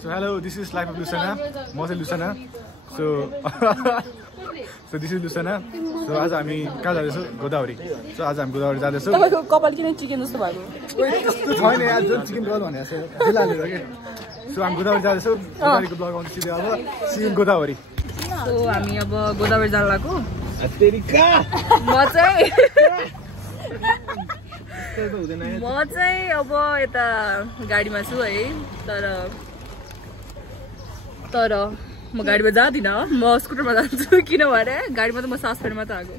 So hello, this is Life of Lucena. म चाहिँ Lucena. So this is Lucena. So आज हामी कहाँ जाँदैछौँ? गोदावरी. So आज हामी गोदावरी जाँदैछौँ. तपाईको कपाल किन चिकन जस्तो भएको? त्यस्तो छैन यार, जुन चिकन रोल भनेको छ. जिल्लाले के. So हामी गोदावरी जाँदैछौँ. गोदावरीको ब्लग आउँछ सिधै अब. सिन गोदावरी. So हामी अब गोदावरी जान लाग्यो. अतेरिका. म चाहिँ अब यता गाडीमा छु है, तर म गाडीमा जादिनँ, म स्कुटरमा जान्छु किनभने गाडीमा त म सास फेर्न मात्र आएको.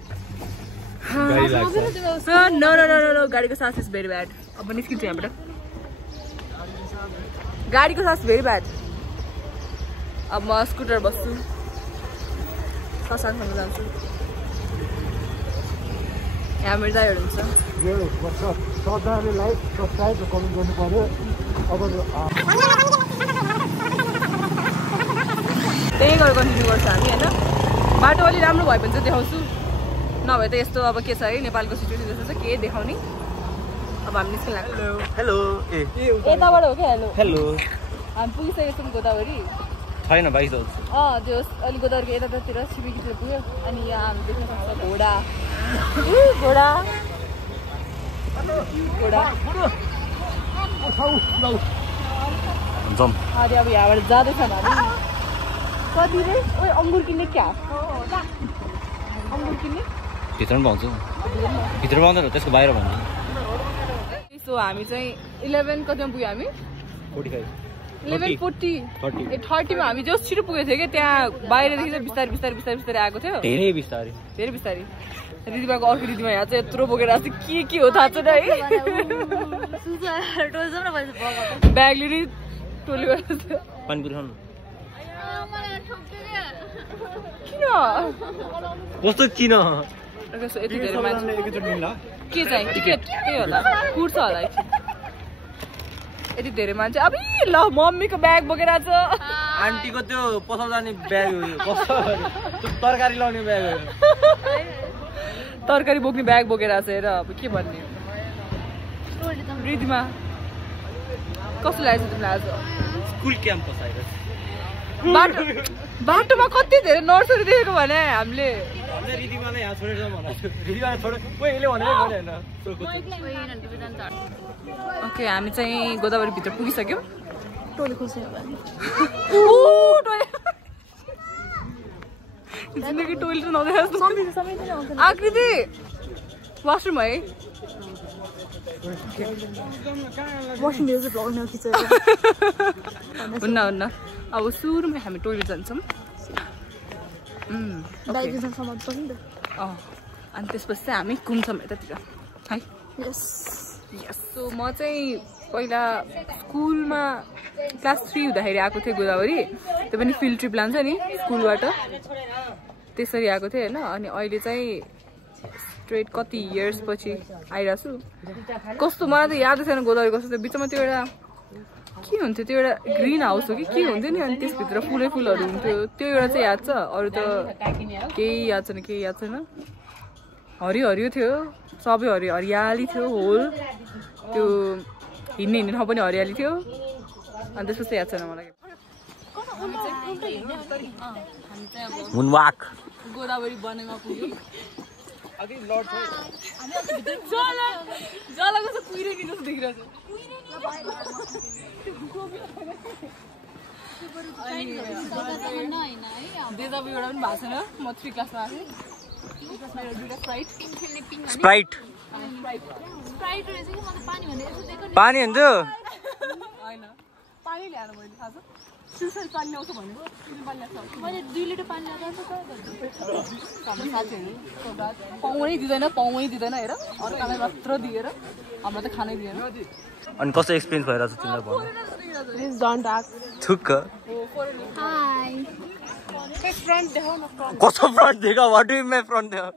नो गाडीको सास इज भेरी ब्याड. अब निस्किन्छु यहाँबाट. गाडीको सास भेरी ब्याड. अब म स्कुटर बस्छु, ससानसँग जान्छु. यहाँ मेरो दाइहरू हुन्छ. सबैले लाइक सब्सक्राइब र कमेन्ट गर्नु पर्यो. अब त्यही गरेर कन्टिन्यू गर्छ हामी होइन. बाटो अलि राम्रो भयो भने चाहिँ देखाउँछु, नभए त यस्तो अब के छ है नेपालको सिचुएसन जस्तो छ के देखाउने. अब हामी निस्किन लाग्यो. हेलो यताबाट हो क्या. हेलो हेलो हामी पुगिसकेको छौँ गोदावरी. छैन भाइ त्यो अलि गोदावरीको यतातिर छिमेकीतिर पुग्यो. अनि यहाँ हामी देख्न सक्छ घोडा. अनि अब यहाँबाट जाँदैछौँ हामी. कति रे? ओ अङ्गुर किन्ने क्या? अङ्गुर किन्ने भित्र पनि पाउँछ. भित्र पाउँदैन, त्यसको बाहिर पाउँछ. सो हामी चाहिँ 11 कतिमा पुग्यो हामी? 11:40 मा हामी जस छिटो पुगेको थियो कि त्यहाँ बाहिरदेखि चाहिँ बिस्तारै आएको थियो. धेरै बिस्तारै. रिदिमाको अर्को रिदिमा यहाँ चाहिँ यत्रो बोकेर आएको छ. के हो थाहा छैन है. ब्याग लिने टोली गरेर पानीपुरी खानु कस्तो किन यति धेरै मान्छे के चाहिँ टिकट त्यही होला कुर्छ होला. यति धेरै मान्छे. अब ल मम्मीको ब्याग बोकेर आएको छ. आन्टीको त्यो पसल जाने ब्याग हो, तरकारी लाउने ब्याग हो. तरकारी बोक्ने ब्याग बोकेर आएको छ हेर. अब के भन्ने. रिदिमा कस्तो लागेको छ तिमीलाई आज? स्कुल क्याम्पस आएर बाटोमा कति धेरै नर्सरी देखेको भने हामीले. रिदिमालाई यहाँ छोडेर रिदिमा छोड कोहीले भनेको हैन. ओके हामी चाहिँ गोदावरी भित्र पुगिसक्यौँ. टोली खोज्यो जिन्दगी टोइलेट नदेखाएको आकृति वासरुम है. हुन्न अब सुरुमै हामी टोइलेट जान्छौँ. अनि त्यसपछि चाहिँ हामी घुम्छौँ यतातिर है. सो म चाहिँ पहिला स्कुलमा क्लास 3 हुँदाखेरि आएको थिएँ गोदावरी. त्यो पनि फिल्ड ट्रिप लान्छ नि स्कुलबाट, त्यसरी आएको थिएँ होइन. अनि अहिले चाहिँ स्ट्रेट कति इयर्स पछि आइरहेको छु. कस्तो मलाई त यादै छैन गोदावरी कस्तो थियो. बिचमा त्यो एउटा के हुन्थ्यो, त्यो एउटा ग्रिन हाउस हो कि के हुन्थ्यो नि. अनि त्यसभित्र फुलहरू हुन्थ्यो. त्यो एउटा चाहिँ याद छ, अरू त केही याद छैन. हरियो थियो सबै, हरियाली थियो होल. त्यो हिँड्ने ठाउँ पनि हरियाली थियो. अनि त्यसपछि याद छैन मलाई. गोदावरी बनेमा पुग्यो. जलाको चाहिँ कुहिरो कि जस्तो देखिरहेको छ. देदाबु एउटा पनि भएको छैन. म 3 क्लासमा आएको. स्प्राइट पानी हुन्छ होइन. पानी ल्याएर मैले थाहा छ. सुसरी पानी ल्याउँछ भनेको. मैले 2 लिटर पानी ल्याएको पाउनै दिँदैन हेर. अर्कालाई मात्र दिएर हामीलाई त खानै दिएन. अनि कस्तो एक्सपिरियन्स भइरहेछ तिमीलाई भन्नु. कस्तो फ्रन्ट देखा? What do you mean front देखा?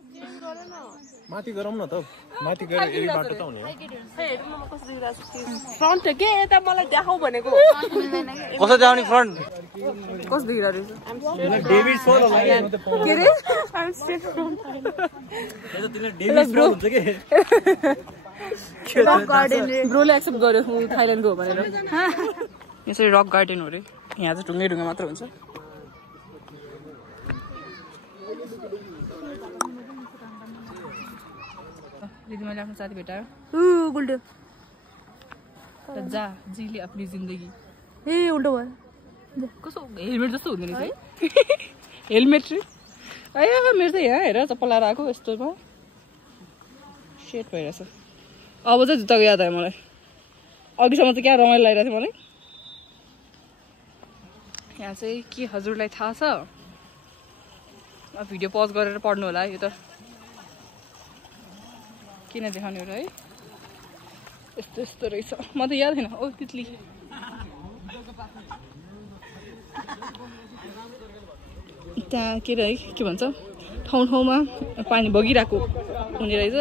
माथि गरौँ न त. माथि गएर यही बाटो त हुने. फ्रन्ट के यता मलाई देखाऊ भनेको. कस्तो देखाउने फ्रन्ट? कस्तो देखिरहेको रहेछ. डेभिड सो ल भाइ. के रे? I am straight front. यो त तिमीले डेभिड सो हुन्छ के? ब्रोले एक्सेप्ट गर्यो थाइल्यान्डको हो भनेर. यसरी रक गार्डन हो रे यहाँ चाहिँ ढुङ्गै ढुङ्गा मात्र हुन्छ दिदी मैले आफ्नो साथी भेटायो गुल्डो जा जीले अपनी जिन्दगी ए उल्टो भयो कस्तो हेलमेट जस्तो हुँदैन रहेछ हेलमेट रे आयो मेरो त यहाँ हेर चप्पल लाएर आएको यस्तोमा सेट भइरहेछ अब चाहिँ जुत्ताको याद आयो मलाई अघिसम्म चाहिँ क्या रमाइलो लागिरहेको थियो मलाई यहाँ चाहिँ के हजुरलाई थाहा छ भिडियो पज गरेर पढ्नु होला यो त किन देखाउने हो र है यस्तो यस्तो रहेछ म त याद छैन ओ तितली त्यहाँ के अरे है के भन्छ ठाउँ ठाउँमा पानी बगिरहेको हुने रहेछ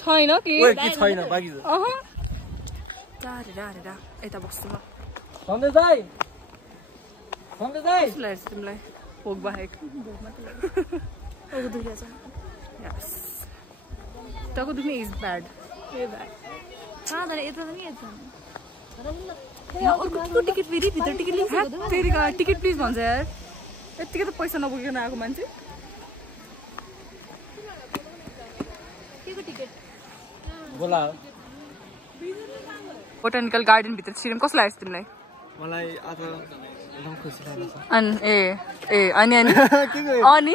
छैन कि यता बस्छु म तिमीलाई भोग बाहेक टाउको दुख्ने इज ब्याड टिकट प्लिज भन्छ यार यतिकै त पैसा नबोकिकन आएको मान्छे बोटानिकल गार्डन भित्र छिरेम कस्तो लाग्छ तिमीलाई मलाई आज खुसी लाग्छ अनि अनि अनि अनि अनि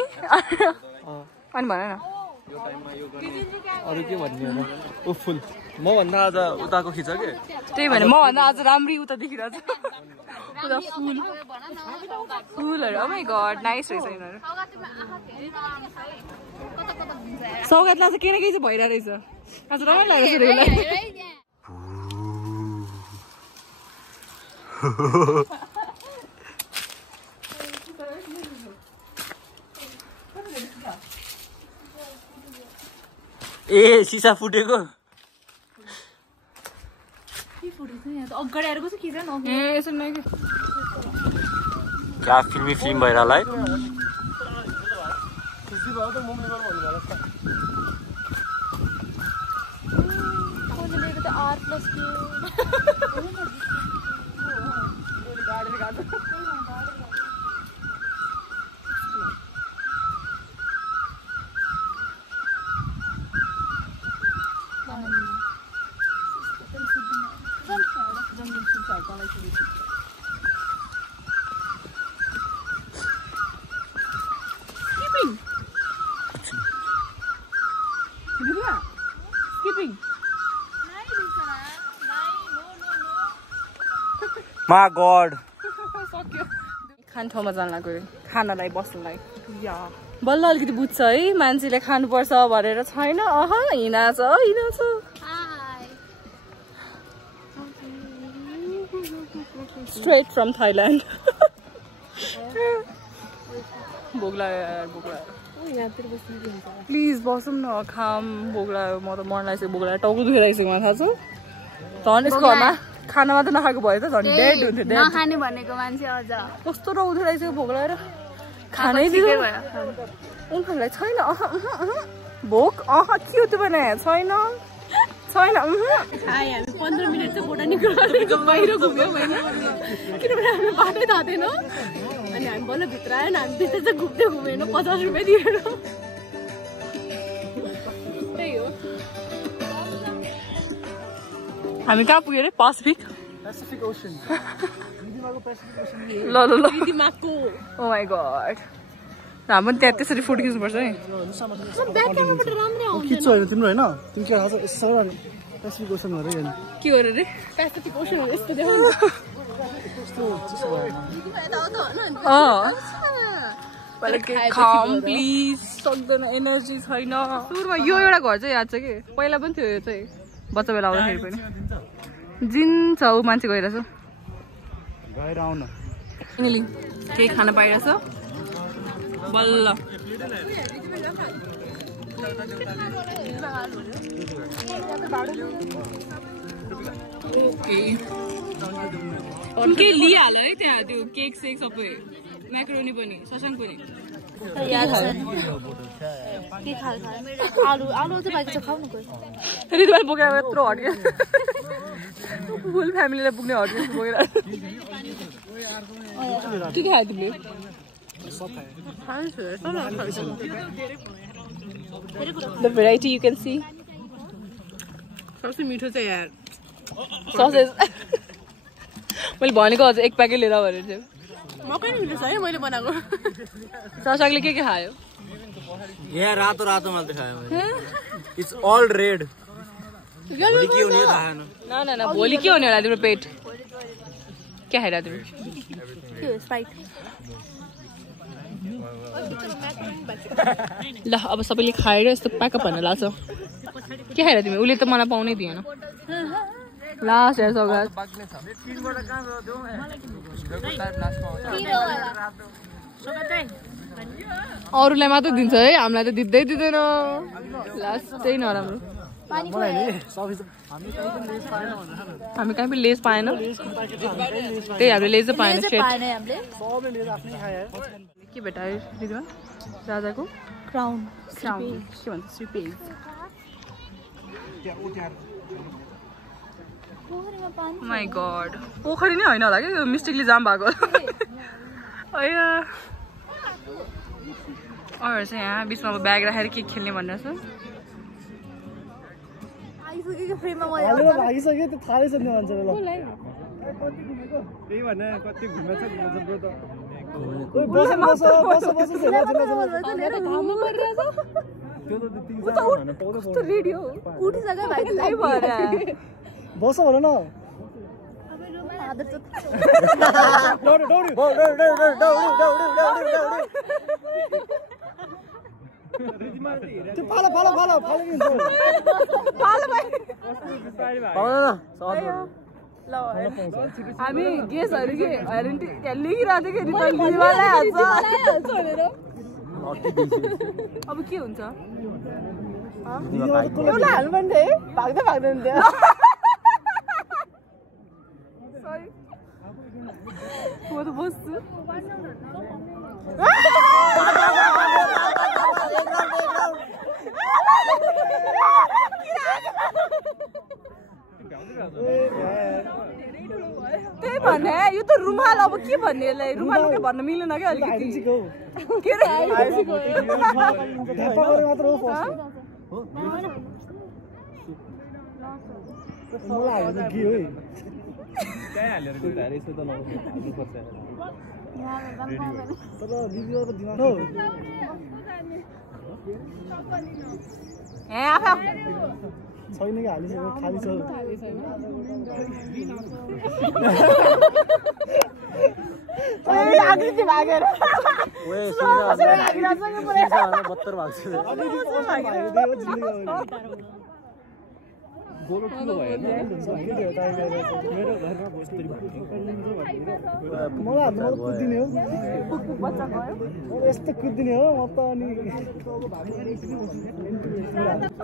भन न अरु के भन्ने हो ओ फुल म भन्दा आज उताको खिच के त्यही भने म भन्दा आज राम्री उता देखिरहेछ उता फुल फुलहरु ओ माय गॉड नाइस रहेछ यिनीहरु सौगातलाई चाहिँ केही न केही चाहिँ भइरहेको रहेछ आज रमाइलो लागेको छ रेलाई ए सिसा फुटेको अगाडि आएर कसो खिचेन ए यसो नै क्या फिल्मी फिल्म भइरालाई My God. खान ठाउँमा जान लाग्यो खानालाई बस्नुलाई बल्ल अलिकति बुझ्छ है मान्छेले खानुपर्छ भनेर छैन हिँडाछ स्ट्रेट फ्रम थाइल्यान्ड भोक लाग्यो प्लिज बसौँ न खाम भोक लाग्यो म त मर्न लाग्छ भोक लाग्यो टाउको दुखिरहेको छ मलाई थाहा छ झन् यसको घरमा खाना मात्र नखाएको भयो त झन् डेड हुन्थ्यो नखाने भनेको मान्छे अझ कस्तो रौथ्यो रहेछ भोक लागेर खानै दियो उनीहरूलाई छैन भोक के हो त्यो भने छैन छैन हामी 15 मिनट चाहिँ बोटानिकल गार्डनको बाहिर घुम्यौँ होइन किनभने हामी बाटै थाहा थिएन अनि हामी बल्ल भित्र आयो नि हामी भित्र चाहिँ घुम्दै घुमेन 50 रुपियाँ दिएर त्यही हो हामी कहाँ पुग्यो अरे पेसिफिक ओसन ल ओ माई गॉड हामी पनि त्यहाँ त्यसरी फुड खिच्नुपर्छ है खिच्छु होइन तिम्रो होइन तिम्रो थाहा छ पेसिफिक ओसन हो अरे के हो अरे पेसिफिक ओसन यस्तो देखाउनु खाम प्लिज सक्दैन एनर्जी छैन सुरुमा यो एउटा घर चाहिँ याद छ कि पहिला पनि थियो यो चाहिँ बच्चा बेला आउँदाखेरि पनि जिन छ ऊ मान्छे गइरहेछ गएर आउन यिनीले केही खाना पाइरहेछ बल्ल ओके के लिइहाल है त्यहाँ त्यो केक सेक सबै म्याक्रोनी पनि ससाङ पनि रितुवाले बोकेर यत्रो हट्यो फुल फ्यामिलीलाई पुग्ने हट्यो बोकेर के खायो तिमीले The variety you can see. सबसे मिठो चाहिँ यार Sausage. मैले भनेको अझ एक प्याकेट लिएर भनेर चाहिँ मकै मिठो छ है मैले बनाएको ससाङले के खायो यहाँ रातो रातो मात्र खायो इट्स ऑल रेड भोलि के हुने थाहा छैन न भोलि के हुने होला तिम्रो पेट के खाइरा तिमी के स्पाइक ल अब सबैले खाएर यस्तो प्याकअप भन्न लाग्छ के खाइरा तिमी उले त मलाई पाउनै दिएन लास्ट हेर सौगात अरूलाई मात्र दिन्छ है हामीलाई त दिँदै दिँदैन लास्ट चाहिँ नराम्रो हामी कहीँ पनि लेस पाएन त्यही हामीले लेस पाएन के भेटायो दिदीमा राजाको क्राउन क्राउन के भन्छ श्रीपेज माई गड पोखरी नै होइन होला कि मिस्टेकली जाम भएको अरू चाहिँ यहाँ बिचमा अब ब्याग राखेर के खेल्ने भनेर छ बस भन न हामी गेसहरू के लेखिरहेको थियो अब के हुन्छ एउटा हाल्नु पनि थियो भाग्दै भाग्दैन थियो म त बस्छु त्यही भन्ने यो त रुमाल अब के भन्ने यसलाई रुमाल भन्न मिलेन क्या अलिकति के रे छैन कि हालिसक्यो खाली छ गोलो ठुलो भयो मेरो घरमा मलाई कुदिने हो यस्तो कुदिने हो म त अनि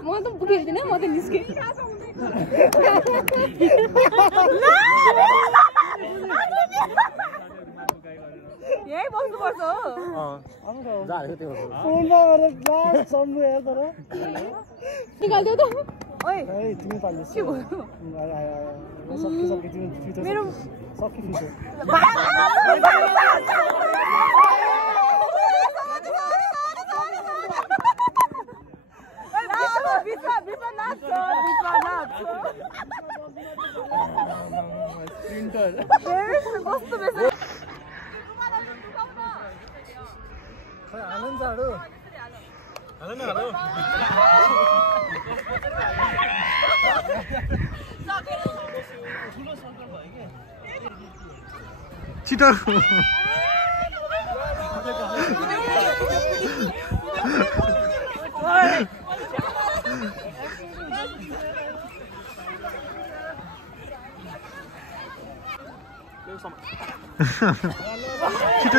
म त पुगेदिन म त निस्के यही बस्नुपर्छ हो निकाल्दियो त ओइ तिमी पाल्नु के भयो मेरो सक्की फिस छिटो छिटो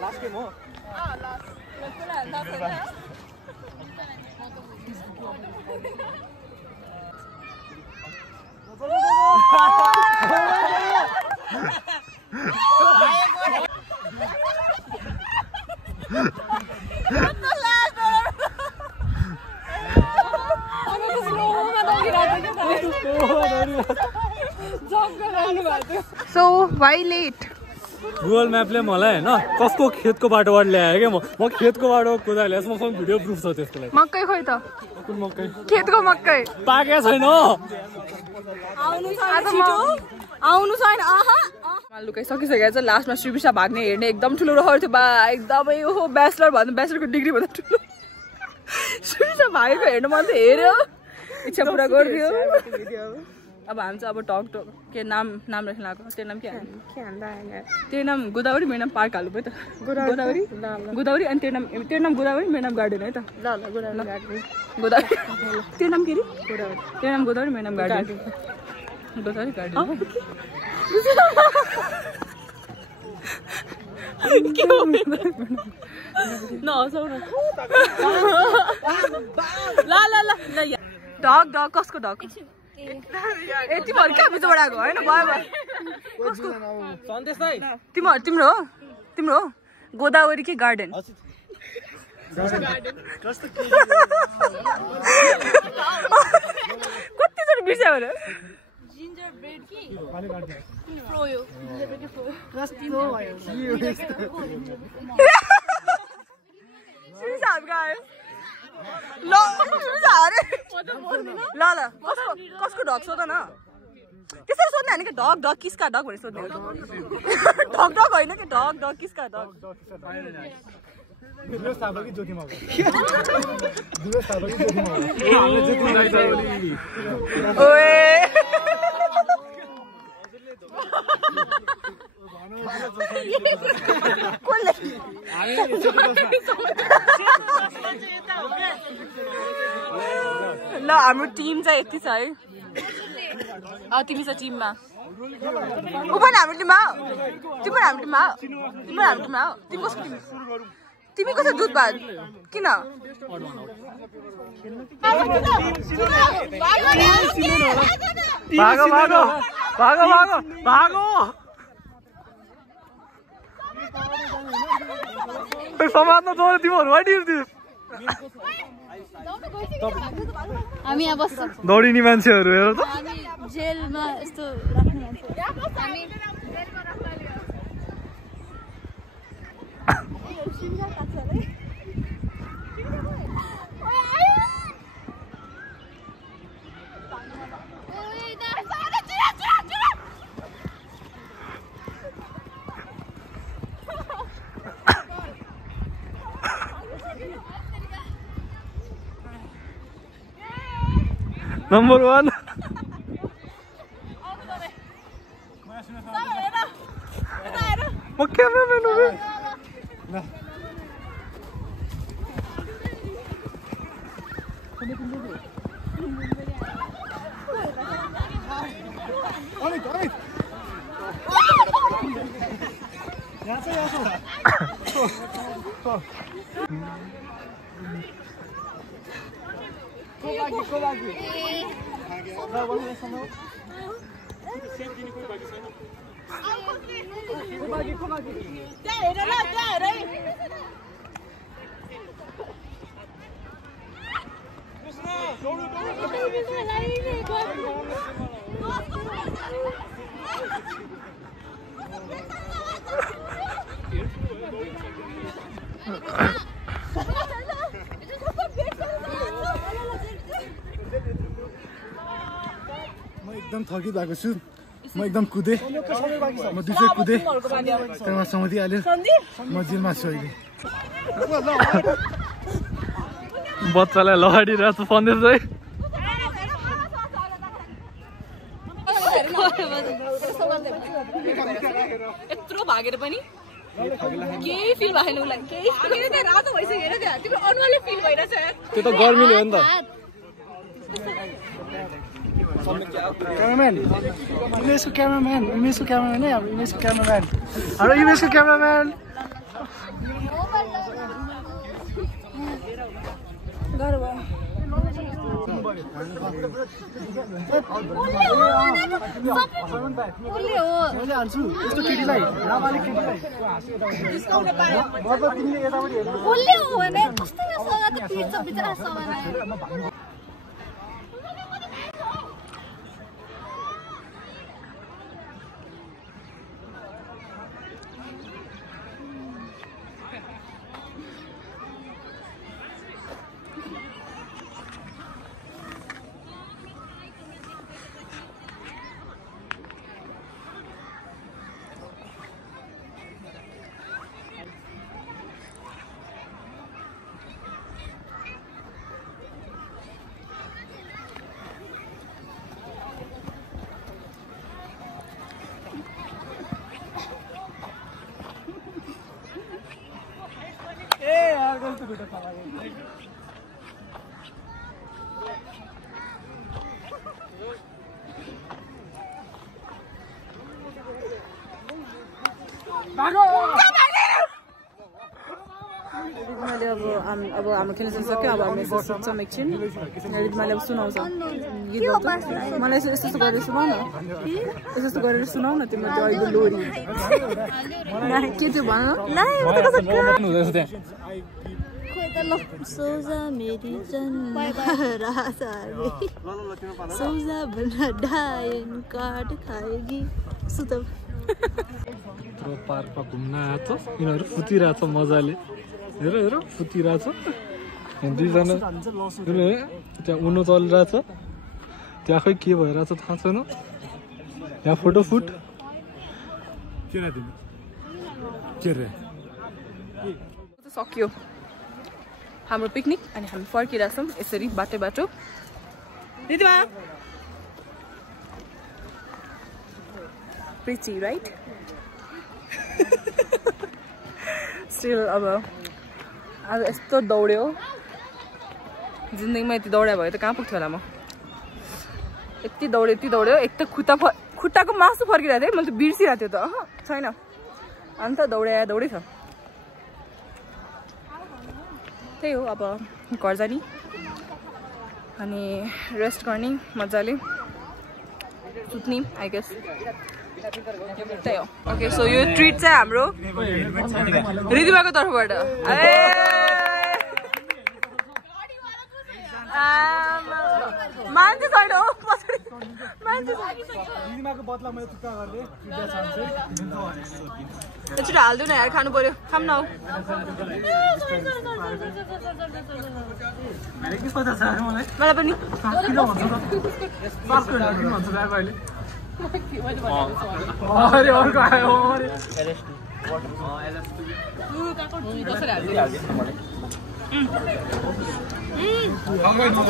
लास्ट गेम हो So why late? गुगल म्यापले मलाई हैन कसको खेतको बाटोबाट ल्यायो के म खेतको बाटो कुदा ल्याएस मसँग भिडियो प्रुफ छ त्यसको लागि मकै खोइ त कुन मकै खेतको मकै पाके छैन आउनु छैन लुकाइ सकिसकेको छ लास्टमा श्रीविशा भाग्ने हेर्ने एकदम ठुलो रहर थियो बा एकदमै ओहो ब्याचलर भन्दा ब्याचलरको डिग्री भन्दा ठुलो श्रीविशा भागेको हेर्नु मन त हेर्यो इच्छा पुरा गरिदियो अब हामी चाहिँ अब टक के नाम राख्न लाग्यो त्यो नाम के तेरो नाम गोदावरी मेरो नाम पार्क हाल्नु भयो त गोदावरी अनि तेरो नाम गोदावरी मेरो नाम गार्डन है त गोदावरी तेरो नाम के अरे तेरो नाम गोदावरी मेरो नाम गार्डन गोदावरी गार्डन डग कसको डग यति भर क्या बिचबाट आएको होइन भयो तिम्रो गोदावरी के गार्डन कतिचोटि बिर्स्यो भने ल कसको डग सोध न त्यसरी सोध्ने होइन कि डग किसका डग भनेर सोध्ने डग होइन कि डग किसका डग ल हाम्रो टिम चाहिँ यति छ है तिमी छ टिममा ऊ पनि हाम्रो टिममा तिमी हाम्रो टिममा तिमी कसको टिम तिमी कसो दुध भात किन समाजमा जोड तिमीहरू हामी यहाँ बस्छ दौडिने मान्छेहरू हेर त जेलमा यस्तो राख्ने नम्बर 1 म क्यामेराम्यान हो एकदम थकित भएको छु म एकदम कुदे म दुईचोटि कुदे त्यहाँ समाति हाल्यो म जेलमा छु अहिले बच्चालाई लहडिरहेको छ सन्देश है यत्रो भागेर पनि केही फिल भएन उसलाई केही रातो भइसक्यो हेर त्यहाँ तिम्रो अनुहारले फिल भइरहेछ त्यो त गर्मीले हो नि त Cameraman, Imesco cameraman, Imesco cameraman, Imesco cameraman. Hello, Imesco cameraman. मैले हान्छु यस्तो केटीलाई रामाले केटीलाई तिमीले यतापट्टि अब हाम्रो खेल्न सक्यो अब हामी यसो सुत्छौँ एकछिन मैले अब सुनाउँछ मलाई यस्तो यस्तो गरेर सुनाउ न यस्तो गरेर सुनाउ न तिम्रो त्यो अहिले लोरी के थियो भन सोजा मेरी सोजा भन्दा डायन काट खाएगी सुत पार्कमा घुम्न आएको छ यिनीहरू फुतिरहेछ मजाले हेर हेर फुतिरहेछ दुईजना त्यहाँ उनो चलिरहेछ त्यहाँ खै के भइरहेछ थाहा छैन यहाँ फोटो फुट सक्यो हाम्रो पिकनिक अनि हामी फर्किरहेछौँ यसरी बाटो बाटो रिदिमा प्रिची राइट स्टिल अब यस्तो दौड्यो जिन्दगीमा यति दौड्या भयो त कहाँ पुग्थ्यो होला म यति दौड्यो एक त खुट्टाको मासु फर्किरहेको थिएँ मैले त बिर्सिरहेको थियो त छैन अन्त दौडै छ त्यही हो अब घर जाने अनि रेस्ट गर्ने मजाले सुत्ने आई गेस त्यही हो ओके सो यो ट्रिट चाहिँ हाम्रो रिदिमाको तर्फबाट मान्छे छैन हो एकचोटि हालिदिउ न यार खानु पर्यो खाऊँ न मलाई पनि अरे अर्को आयो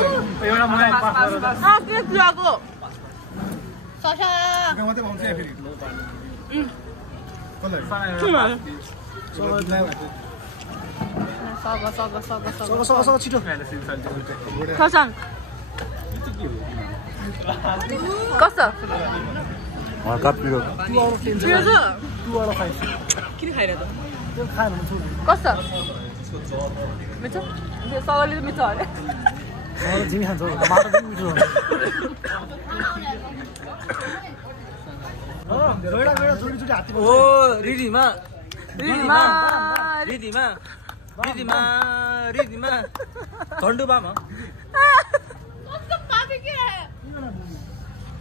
कस्तो किन खाइरहेको कस्तो मिठो सगरले त मिठो अरे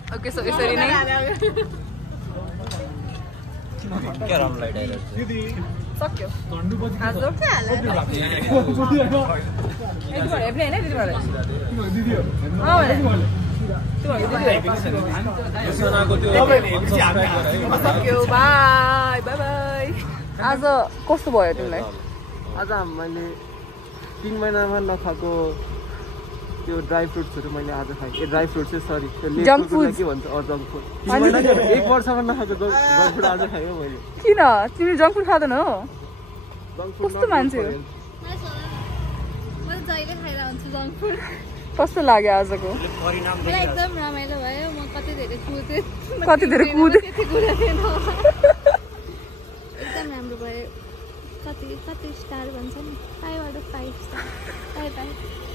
ओके सो यसरी नै सक्यो बाई बाई बाई आज कस्तो भयो तिमीलाई आज मैले 3 महिनामा नखाएको त्यो ड्राई फ्रुट्सहरु मैले आज खाएँ ड्राई फ्रुट चाहिँ सरी जंक फूड के भन्छ जंक फूड 1 वर्षमा नखाएको जंक फूड आज खाएँ मैले किन तिमी जंक फूड खादैनौ कस्तो मान्छे हो मैले जहिले खाइरहन्छु जंक फूड कस्तो लाग्यो आजको मलाई एकदम रमाइलो भयो म कति धेरै कुदे त्यति कुरा थिएन एकदम राम्रो भयो कति स्टार भन्छ नि 5 out of 5 star bye bye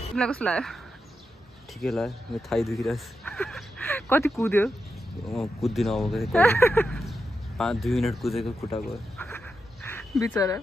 तिमीलाई कस्तो लाग्यो ठिकै लाग्यो मेरो थाइ दुखिरहेछ कति कुद्यो कुद्दिनँ अब 2 मिनट कुदेको खुट्टा गयो बिचरा